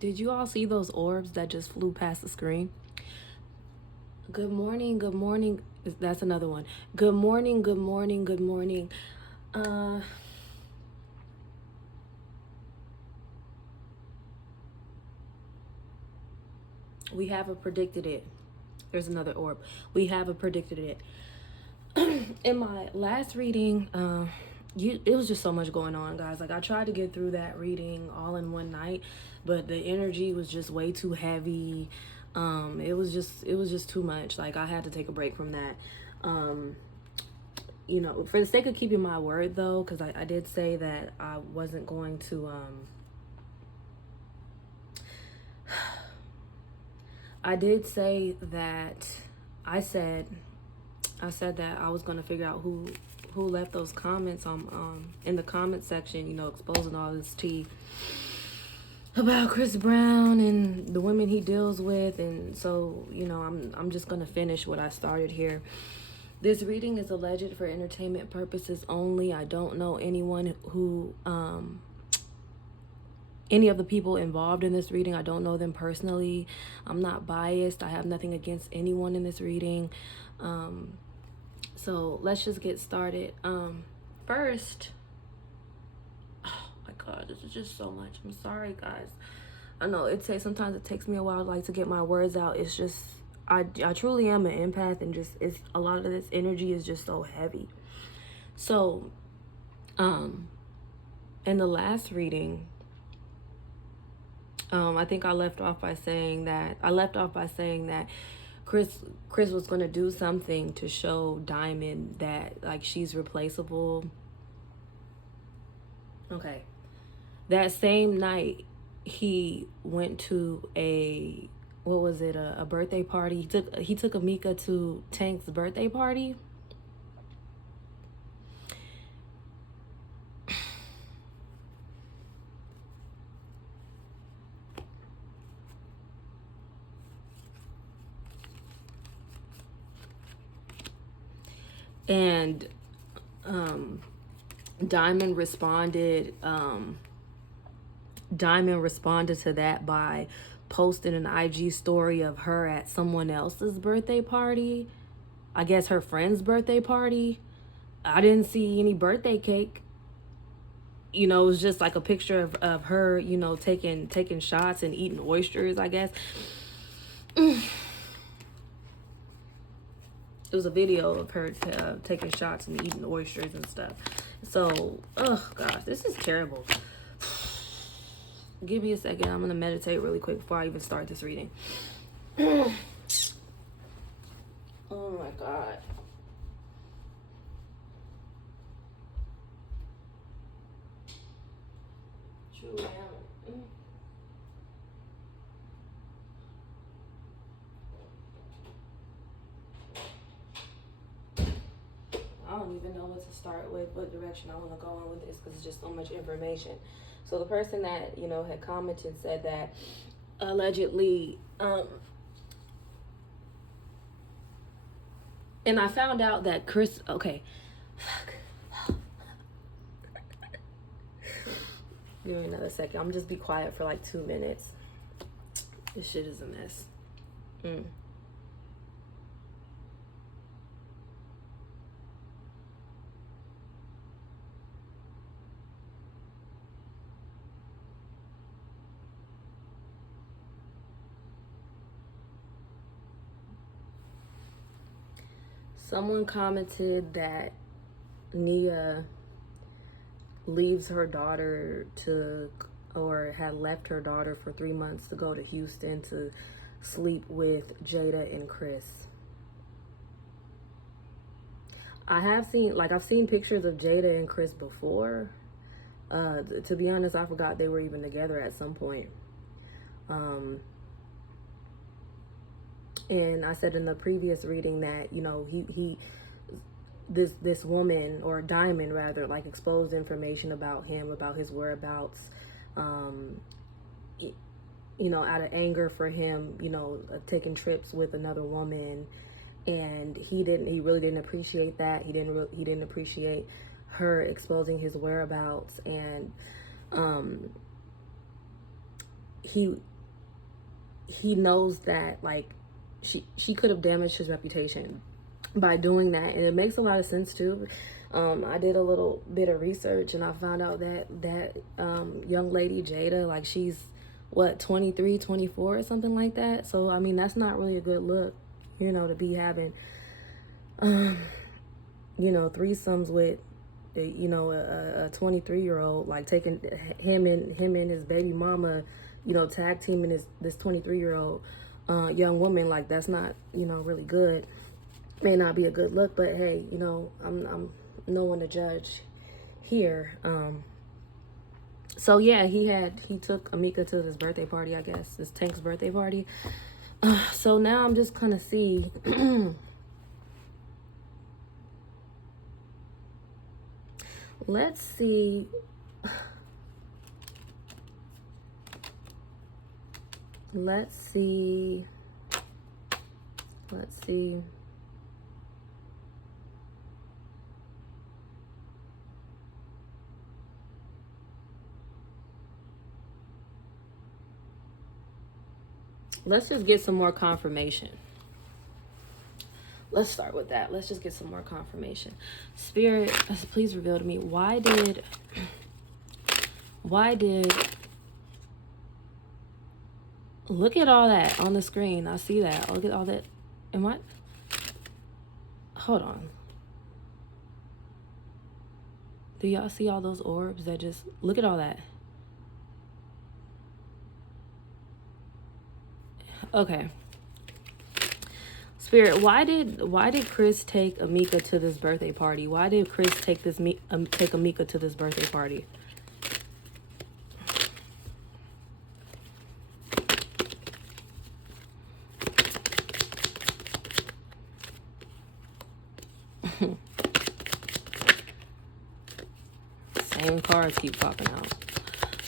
Did you all see those orbs that just flew past the screen? Good morning, good morning. That's another one. Good morning, good morning, good morning. We have a predicted it. There's another orb. We have a predicted it. In my last reading, it was just so much going on, guys. Like, I tried to get through that reading all in one night, but the energy was just way too heavy. It was just too much. Like, I had to take a break from that. You know, for the sake of keeping my word, though, because I did say that I wasn't going to I did say that I said that I was gonna figure out who left those comments on in the comment section, you know, exposing all this tea about Chris Brown and the women he deals with. And so, you know, I'm just gonna finish what I started here. This reading is alleged for entertainment purposes only. I don't know anyone who any of the people involved in this reading. I don't know them personally. I'm not biased. I have nothing against anyone in this reading. So let's just get started. First, oh my God, this is just so much. I'm sorry, guys. I know sometimes it takes me a while, like, to get my words out. It's just, I truly am an empath, and just, it's a lot of this energy is just so heavy. So, in the last reading, I think I left off by saying that Chris was going to do something to show Diamond that, like, she's replaceable. Okay. That same night, he went to a birthday party. He took Amika to Tank's birthday party. And Diamond responded to that by posting an IG story of her at someone else's birthday party. I guess her friend's birthday party. I didn't see any birthday cake. You know, it was just like a picture of her, you know, taking shots and eating oysters, I guess. It was a video of her taking shots and eating oysters and stuff. So, oh gosh, this is terrible. Give me a second. I'm gonna meditate really quick before I even start this reading. Oh my God. True. I don't even know what to start with, what direction I want to go in with this, because it's just so much information. So the person that, you know, had commented said that allegedly, and I found out that Chris, okay, fuck. Give me another second. I'm just be quiet for like 2 minutes. This shit is a mess. Someone commented that Nia leaves her daughter or had left her daughter for 3 months to go to Houston to sleep with Jada and Chris. I've seen pictures of Jada and Chris before. To be honest, I forgot they were even together at some point. And I said in the previous reading that, you know, this woman, or Diamond rather, like, exposed information about him, about his whereabouts, you know, out of anger for him, you know, taking trips with another woman. And he really didn't appreciate that. He didn't appreciate her exposing his whereabouts. And he he knows that, like, she could have damaged his reputation by doing that, and it makes a lot of sense too. I did a little bit of research, and I found out that young lady Jada, like, she's what, 23, 24 or something like that. So I mean, that's not really a good look, you know, to be having you know, threesomes with, you know, a 23-year-old, like taking him and his baby mama, you know, tag teaming this 23-year-old young woman. Like, that's not, you know, really good. May not be a good look, but hey, you know, I'm no one to judge here. So yeah, he took Amika to this birthday party, I guess, this Tank's birthday party. So now I'm just gonna see. Let's see. Let's see. Let's see. Let's just get some more confirmation. Let's start with that. Let's just get some more confirmation. Spirit, please reveal to me, why did look at all that on the screen. I see that. Look at all that. Am I? Hold on. Do y'all see all those orbs that just, look at all that. Okay. Spirit, why did Chris take Amika to this birthday party? Why did Chris take Amika to this birthday party? Same cards keep popping out.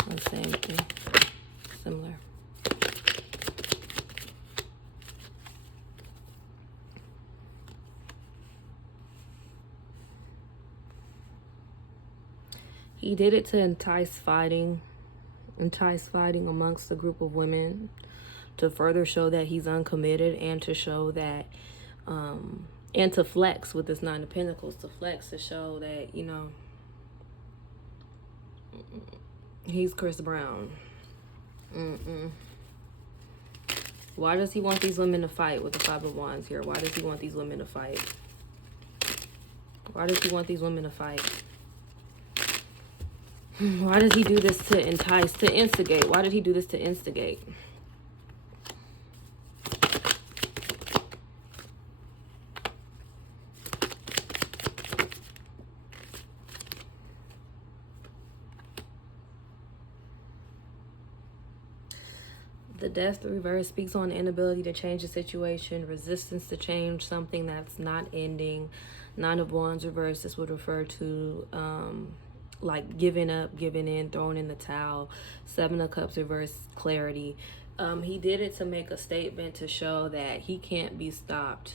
The same thing. Similar. He did it to entice fighting amongst a group of women, to further show that he's uncommitted, and to show that, and to flex with this Nine of Pentacles, to show that, you know, he's Chris Brown. Why does he want these women to fight with the Five of Wands here? Why does he want these women to fight? Why does he want these women to fight? Why does he do this to entice, to instigate? Why did he do this to instigate? The Death reverse speaks on the inability to change the situation, resistance to change something that's not ending. Nine of Wands reverse, this would refer to like giving up, giving in, throwing in the towel. Seven of Cups reverse, clarity. He did it to make a statement, to show that he can't be stopped.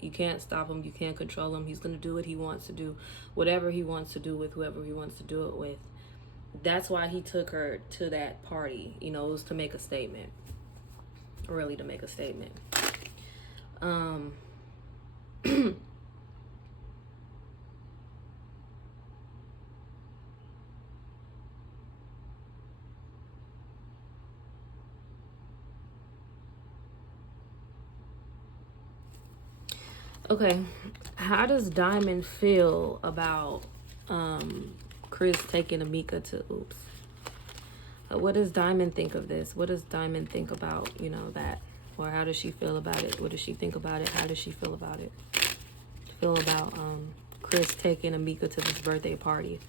You can't stop him. You can't control him. He's going to do what he wants to do, whatever he wants to do with whoever he wants to do it with. That's why he took her to that party. You know, it was to make a statement. Really, to make a statement. Okay, how does Diamond feel about Chris taking Amika to oops? What does Diamond think of this? What does Diamond think about, you know, that? Or how does she feel about it? What does she think about it? How does she feel about it? Feel about Chris taking Amika to this birthday party?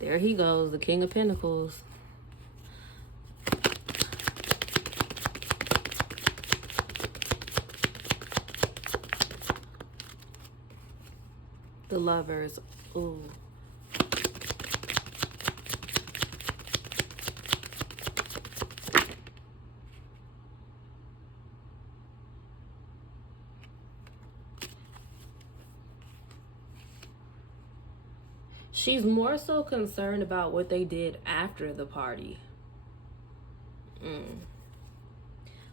There he goes, the King of Pentacles. The Lovers. Ooh. She's more so concerned about what they did after the party.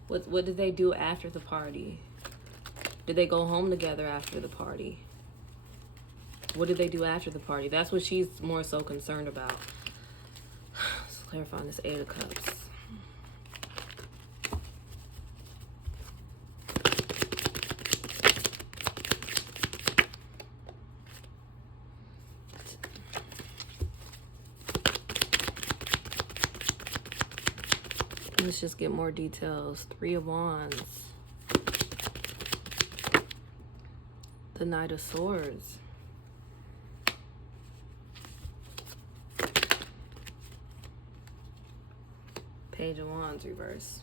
What did they do after the party? Did they go home together after the party? What did they do after the party? That's what she's more so concerned about. Let's clarify on this Eight of Cups. Let's just get more details. Three of Wands. The Knight of Swords. Page of Wands reverse.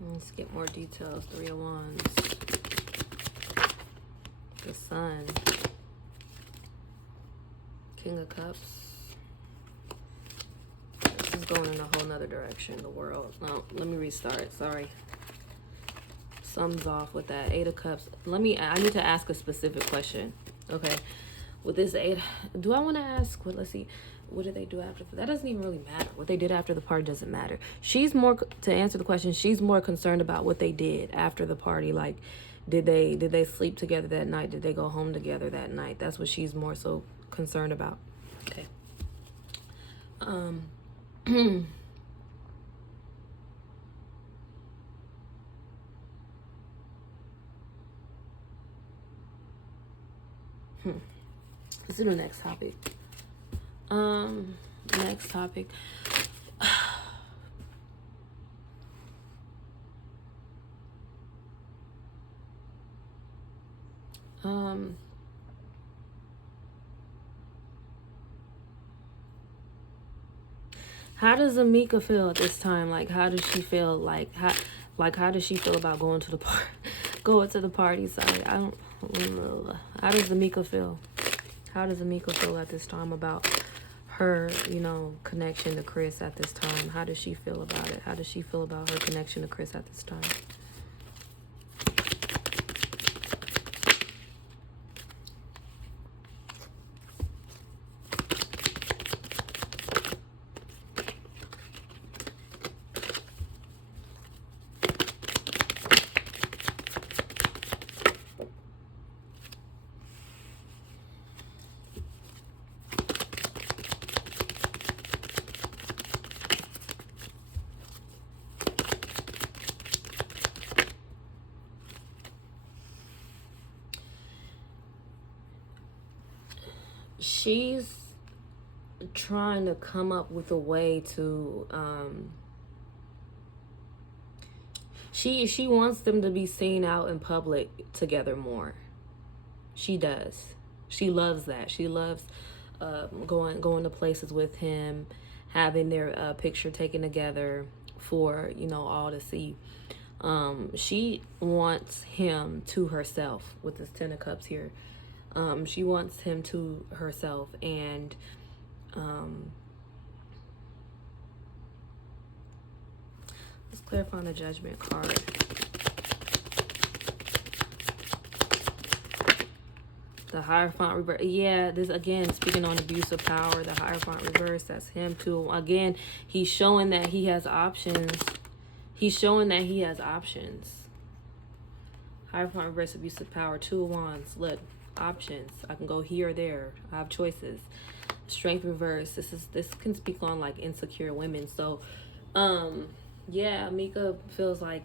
Let's get more details. Three of Wands. The Sun. King of Cups. This is going in a whole nother direction. The World. No, let me restart. Sorry. Something's off with that. Eight of Cups. I need to ask a specific question. Okay. With this eight, do I want to ask? Let's see. What did they do after? That doesn't even really matter. What they did after the party doesn't matter. She's more, to answer the question, she's more concerned about what they did after the party. Like, did they sleep together that night? Did they go home together that night? That's what she's more so concerned about. Okay. Let's do the next topic. Next topic. How does Amika feel at this time? Like, how does she feel? Like, how does she feel about going to the party? Sorry, I don't. How does Amika feel? How does Amika feel at this time about her, connection to Chris at this time? How does she feel about it? How does she feel about her connection to Chris at this time? She's trying to come up with a way to she wants them to be seen out in public together more. She does. She loves that. She loves going to places with him, having their picture taken together for all to see. She wants him to herself with this Ten of Cups here. She wants him to herself, and let's clarify on the Judgment card. The Hierophant reverse. Yeah, this again, speaking on abuse of power, the Hierophant reverse, that's him too. Again, he's showing that he has options. He's showing that he has options. Hierophant reverse, abuse of power, Two of Wands. Look. Options. I can go here or there. I have choices. Strength reverse. This can speak on like insecure women. So yeah, Mika feels like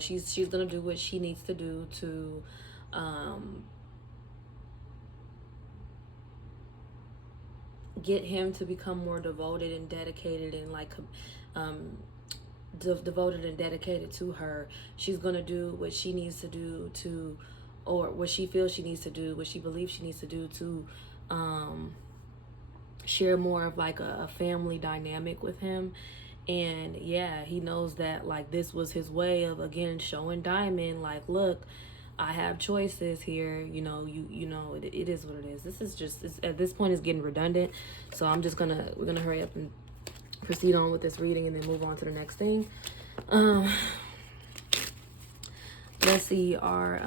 she's gonna do what she needs to do to get him to become more devoted and dedicated and like devoted and dedicated to her. She's gonna do what she needs to do to, or what she feels she needs to do, what she believes she needs to do to share more of like a family dynamic with him. And yeah, he knows that like this was his way of again showing Diamond like, look, I have choices here. You know, you know, it is what it is. This is just, at this point, it's getting redundant. So we're gonna hurry up and proceed on with this reading and then move on to the next thing. Let's see, are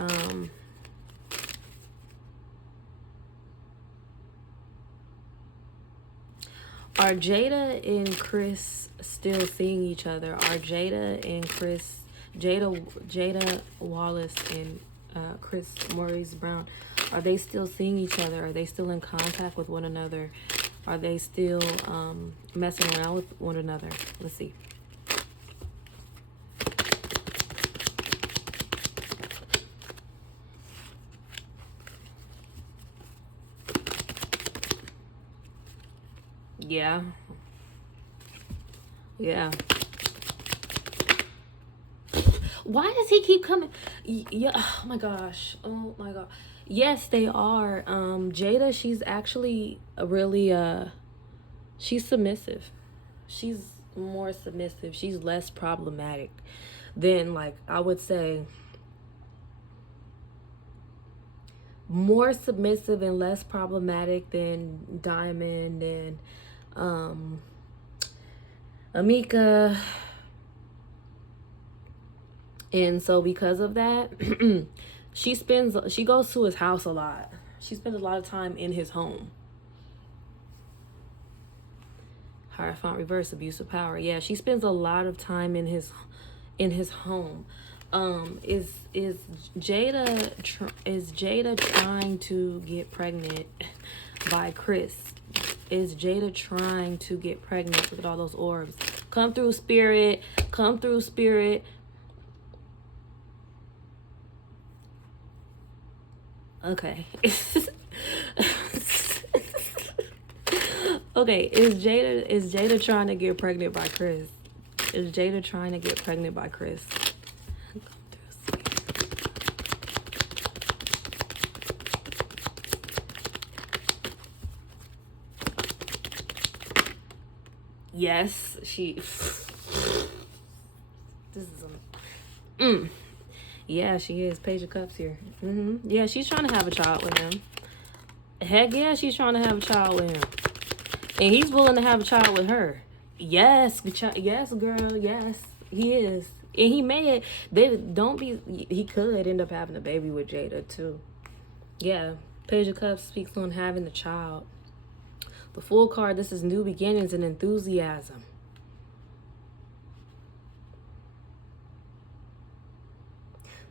Jada and Chris still seeing each other? Are Jada and Chris, Jada Wallace and Chris Maurice Brown, are they still seeing each other? Are they still in contact with one another? Are they still messing around with one another? Let's see. Yeah. Yeah. Why does he keep coming? Yeah. Oh my gosh. Oh my god. Yes, they are. Jada, she's actually really she's submissive. She's more submissive. She's less problematic than, like, I would say, more submissive and less problematic than Diamond and Amika. And so because of that, she goes to his house a lot. She spends a lot of time in his home. Hierophant reverse, abuse of power. Yeah, she spends a lot of time in his home. Is Jada trying to get pregnant by Chris? Is Jada trying to get pregnant? Look at all those orbs. Come through, spirit. Come through, spirit. Okay. Okay, is Jada trying to get pregnant by Chris? Is Jada trying to get pregnant by Chris? Yes, she. This is yeah, she is. Page of Cups here. Yeah, she's trying to have a child with him. Heck yeah, she's trying to have a child with him, and he's willing to have a child with her. Yes, yes, girl. Yes, he is, and he may. He could end up having a baby with Jada too. Yeah, Page of Cups speaks on having a child. The Fool card. This is new beginnings and enthusiasm.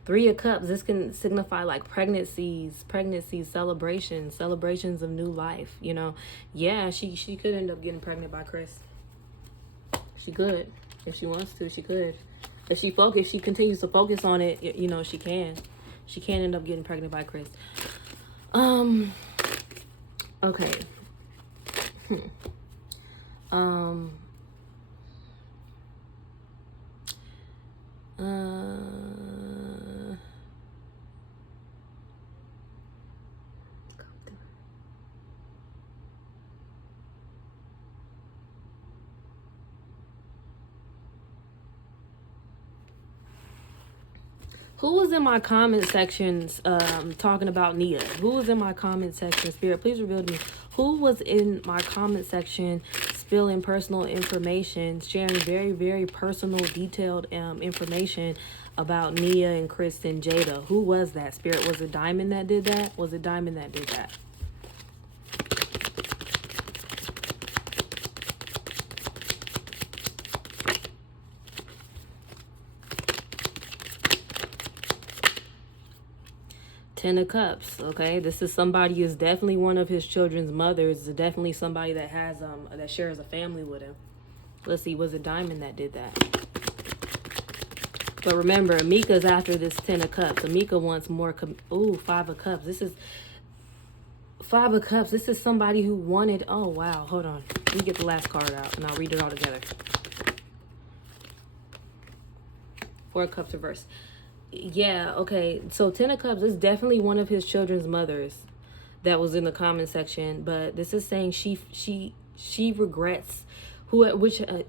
Three of Cups, this can signify like pregnancies, celebrations of new life, you know. Yeah, she could end up getting pregnant by Chris. She could. If she wants to, she could. If she continues to focus on it, you know, she can. She can end up getting pregnant by Chris. Okay. Who was in my comment sections talking about Nia? Who was in my comment section? Spirit, please reveal to me. Who was in my comment section spilling personal information, sharing very, very personal, detailed information about Nia and Chris and Jada? Who was that, Spirit? Was it Diamond that did that? Was it Diamond that did that? Ten of Cups. Okay, this is somebody is definitely one of his children's mothers. Definitely somebody that has that shares a family with him. Let's see, was it Diamond that did that? But remember, Amika's after this Ten of Cups. Amika wants more. Ooh, Five of Cups. This is Five of Cups. This is somebody who wanted. Oh wow, hold on. Let me get the last card out and I'll read it all together. Four of Cups reverse. Yeah, okay. So Ten of Cups is definitely one of his children's mothers that was in the comment section. But this is saying she regrets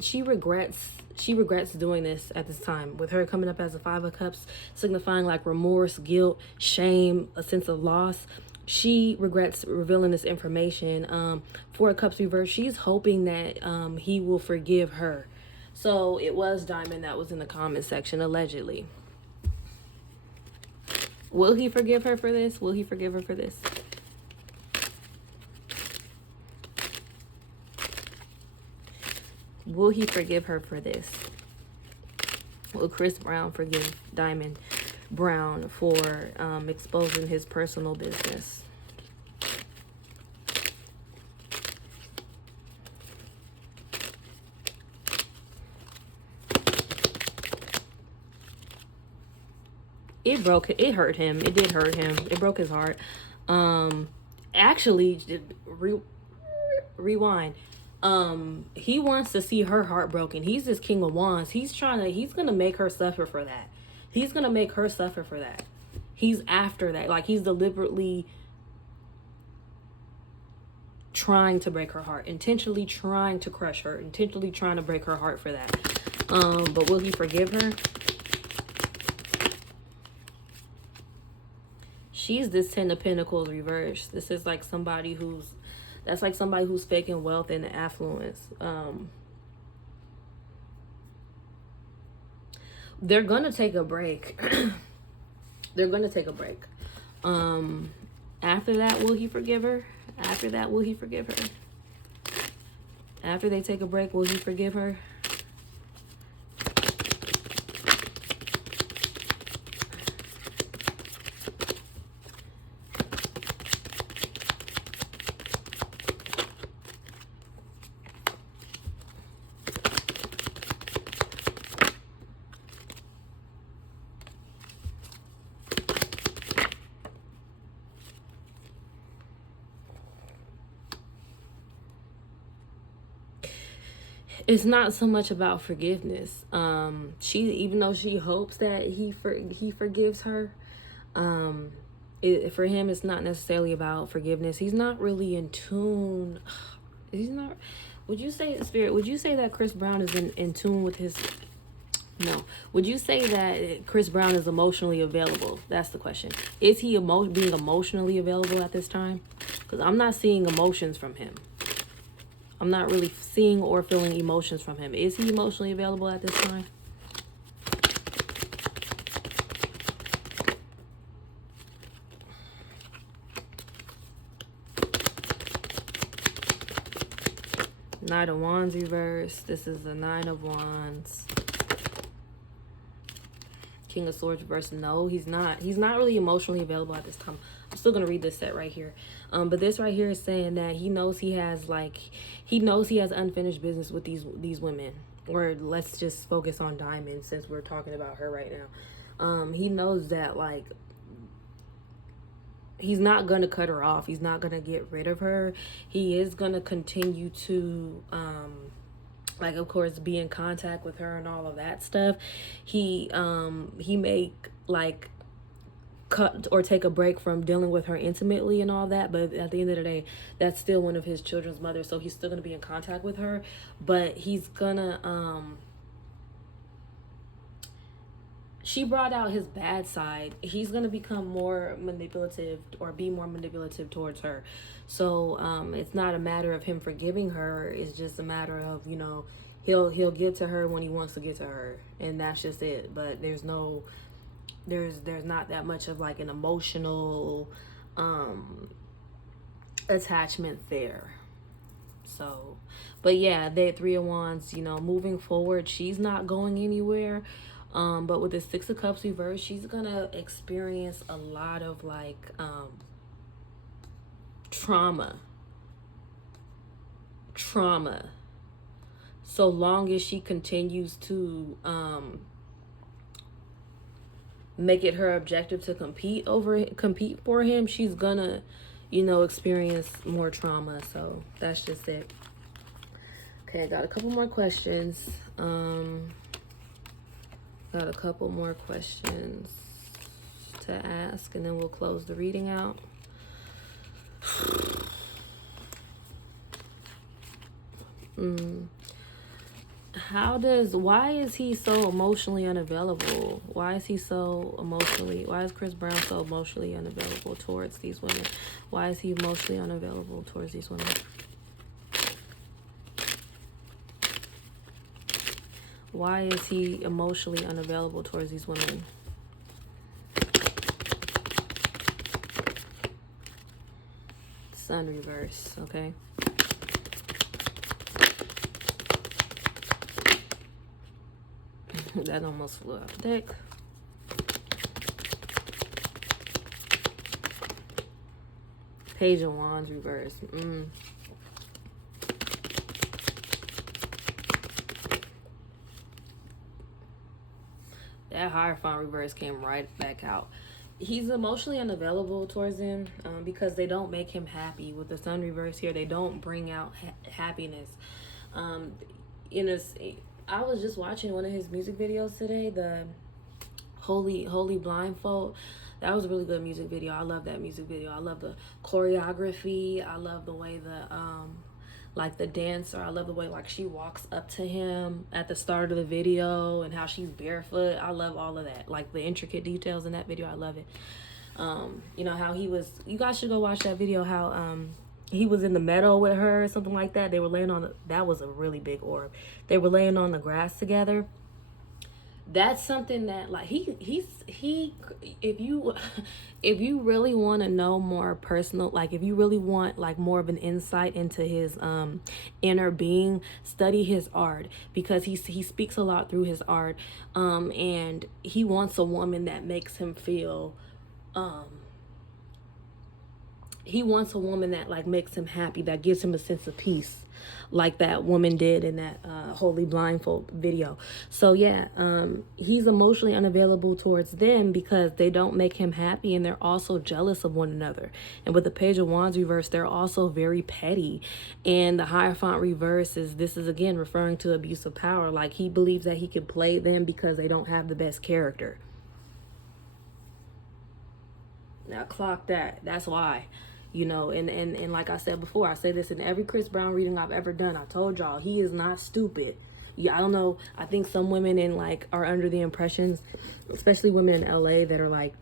she regrets doing this at this time, with her coming up as a Five of Cups, signifying like remorse, guilt, shame, a sense of loss. She regrets revealing this information. Four of Cups reverse, she's hoping that he will forgive her. So it was Diamond that was in the comment section, allegedly. Will he forgive her for this? Will he forgive her for this? Will he forgive her for this? Will Chris Brown forgive Diamond Brown for exposing his personal business? It hurt him. It did hurt him. It broke his heart. Actually, rewind. He wants to see her heartbroken. He's this King of Wands. He's gonna make her suffer for that. He's gonna make her suffer for that. He's after that. Like, he's deliberately trying to break her heart, intentionally trying to crush her, intentionally trying to break her heart for that. But will he forgive her? She's this Ten of Pentacles reverse. This is like somebody that's like somebody who's faking wealth and affluence. They're gonna take a break. They're gonna take a break. After that, will he forgive her? After that, will he forgive her? After they take a break, will he forgive her? It's not so much about forgiveness. Even though she hopes that he forgives her, for him, it's not necessarily about forgiveness. He's not really in tune. He's not. Would you say, Spirit? Would you say that Chris Brown is in tune with his? No. Would you say that Chris Brown is emotionally available? That's the question. Is he being emotionally available at this time? Because I'm not seeing emotions from him. I'm not really seeing or feeling emotions from him. Is he emotionally available at this time? Knight of Wands reverse. This is the Nine of Wands. King of Swords reverse. No, he's not. He's not really emotionally available at this time. I'm still going to read this set right here. But this right here is saying that he knows he has unfinished business with these women. Or let's just focus on Diamond since we're talking about her right now. He knows that, like, he's not going to cut her off. He's not going to get rid of her. He is going to continue to, like, of course, be in contact with her and all of that stuff. He may, like, cut or take a break from dealing with her intimately and all that, but at the end of the day, that's still one of his children's mothers, so he's still going to be in contact with her, but he's gonna she brought out his bad side. He's gonna become more manipulative or be more manipulative towards her. So it's not a matter of him forgiving her. It's just a matter of, you know, he'll get to her when he wants to get to her, and that's just it. But there's not that much of like an emotional attachment there. So, but yeah, they Three of Wands, you know, moving forward, she's not going anywhere. But with the Six of Cups reverse, she's gonna experience a lot of like trauma. So long as she continues to make it her objective to compete for him, she's gonna, you know, experience more trauma. So that's just it. Okay, I got a couple more questions. Got a couple more questions to ask, and then we'll close the reading out. Why is he so emotionally unavailable? Why is Chris Brown so emotionally unavailable towards these women? Why is he emotionally unavailable towards these women? Why is he emotionally unavailable towards these women? Sun reverse, okay? That almost flew out the deck. Page of Wands reverse. That Hierophant reverse came right back out. He's emotionally unavailable towards them because they don't make him happy. With the Sun reverse here, they don't bring out happiness. I was just watching one of his music videos today, the Holy Blindfold. That was a really good music video. I love that music video. I love the choreography. I love the way the dancer, I love the way like she walks up to him at the start of the video and how she's barefoot. I love all of that, like the intricate details in that video. I love it. How you guys should go watch that video, how he was in the meadow with her or something like that. They were laying that was a really big orb. They were laying on the grass together. That's something that like if you really want to know more personal, like if you really want like more of an insight into his inner being, study his art, because he speaks a lot through his art, and he wants a woman that makes him feel he wants a woman that like makes him happy, that gives him a sense of peace, like that woman did in that Holy Blindfold video. So yeah, he's emotionally unavailable towards them because they don't make him happy, and they're also jealous of one another. And with the Page of Wands reverse, they're also very petty. And the Hierophant reverse this is again referring to abuse of power. Like he believes that he can play them because they don't have the best character. Now clock that. That's why. And like I said before, I say this in every Chris Brown reading I've ever done. I told y'all, he is not stupid. Yeah, I don't know. I think some women are under the impressions, especially women in LA, that are like,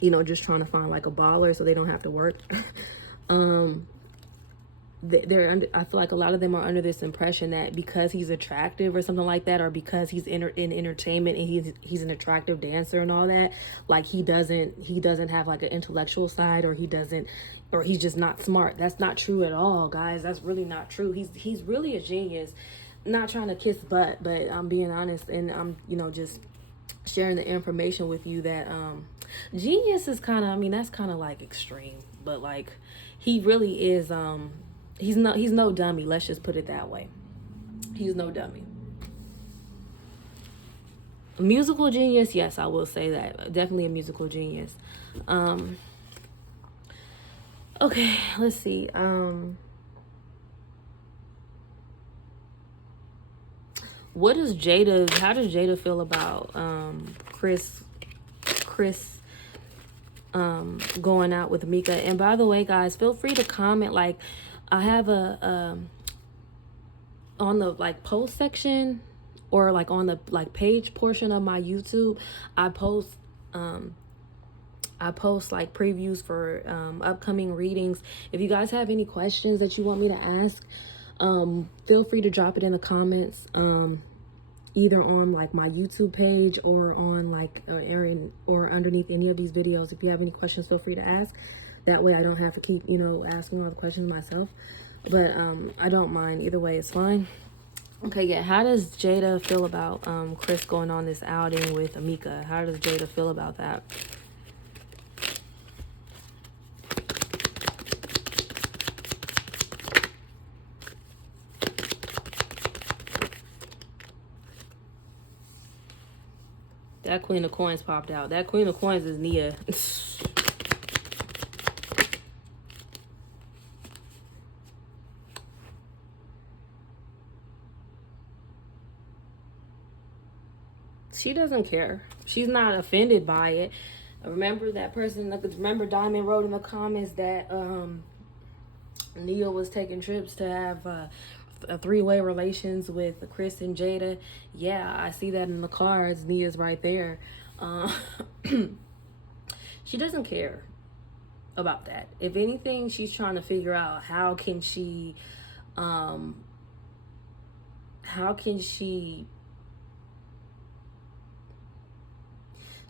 just trying to find like a baller so they don't have to work. I feel like a lot of them are under this impression that because he's attractive or something like that, or because he's in entertainment and he's an attractive dancer and all that, like he doesn't have like an intellectual side, or he's just not smart. That's not true at all, guys. That's really not true. He's really a genius. Not trying to kiss butt, but I'm being honest, and I'm just sharing the information with you that genius is that's kind of like extreme, but like he really is he's no dummy. Let's just put it that way. He's no dummy. A musical genius, yes, I will say that. Definitely a musical genius. Okay, let's see. How does Jada feel about Chris going out with Mika? And by the way, guys, feel free to comment. Like, I have a on the like post section, or like on the like page portion of my YouTube, I post like previews for upcoming readings. If you guys have any questions that you want me to ask, feel free to drop it in the comments, either on like my YouTube page or on like or underneath any of these videos. If you have any questions, feel free to ask. That way I don't have to keep asking all the questions myself. But I don't mind either way. It's fine. Okay, yeah. How does Jada feel about Chris going on this outing with Amika? How does Jada feel about that? That Queen of Coins popped out. That Queen of Coins is Nia. She doesn't care. She's not offended by it. Remember Diamond wrote in the comments that Nia was taking trips to have a three-way relations with Chris and Jada. Yeah, I see that in the cards. Nia's right there. She doesn't care about that. If anything, she's trying to figure out how can she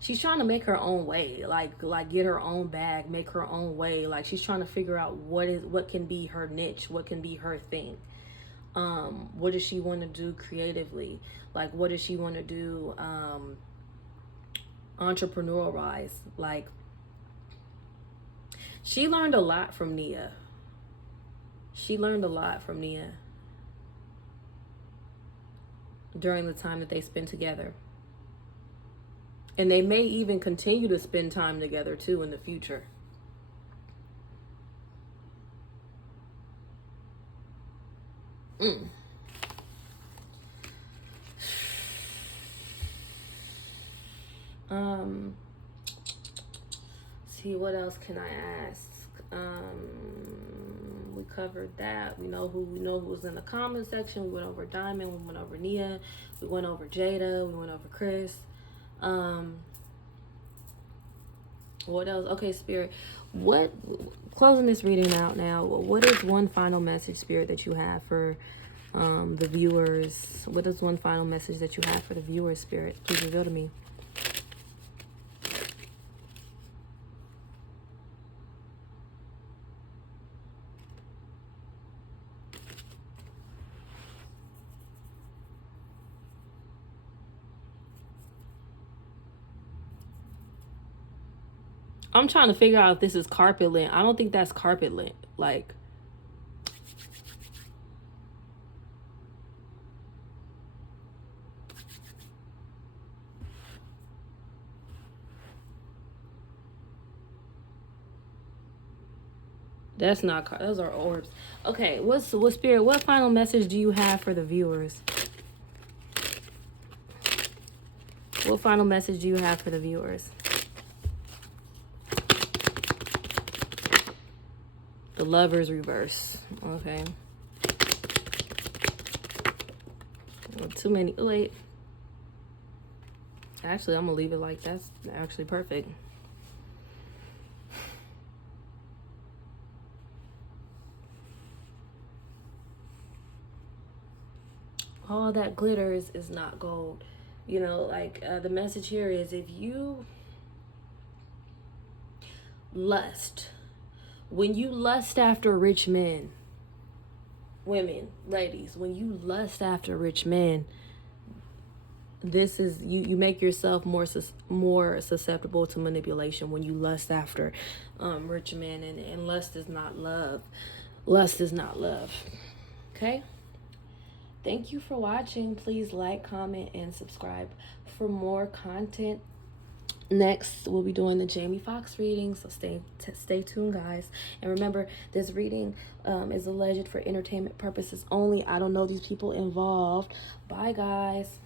she's trying to make her own way, like get her own bag, make her own way. Like she's trying to figure out what can be her niche, what can be her thing. What does she want to do creatively? Like what does she want to do entrepreneurial wise? Like she learned a lot from Nia. She learned a lot from Nia during the time that they spent together. And they may even continue to spend time together too in the future. See, what else can I ask? We covered that. We know who was in the comment section. We went over Diamond, we went over Nia, we went over Jada, we went over Chris. What else? Okay, Spirit. What, closing this reading out now, what is one final message, Spirit, that you have for the viewers? What is one final message that you have for the viewers, Spirit? Please reveal to me. I'm trying to figure out if this is carpet lint. I don't think that's carpet lint. Like, that's not, those are orbs. Okay, what Spirit, what final message do you have for the viewers? What final message do you have for the viewers? The Lovers reverse. Okay. Too many. Wait. Actually, I'm gonna leave it like that's actually perfect. All that glitters is not gold. You know, like the message here is, if you lust, when you lust after rich men, women, ladies, when you lust after rich men, this is, you make yourself more susceptible to manipulation when you lust after rich men, and lust is not love. Lust is not love. Okay? Thank you for watching. Please like, comment, and subscribe for more content. Next, we'll be doing the Jamie Foxx reading, so stay tuned, guys. And remember, this reading is alleged for entertainment purposes only. I don't know these people involved. Bye, guys.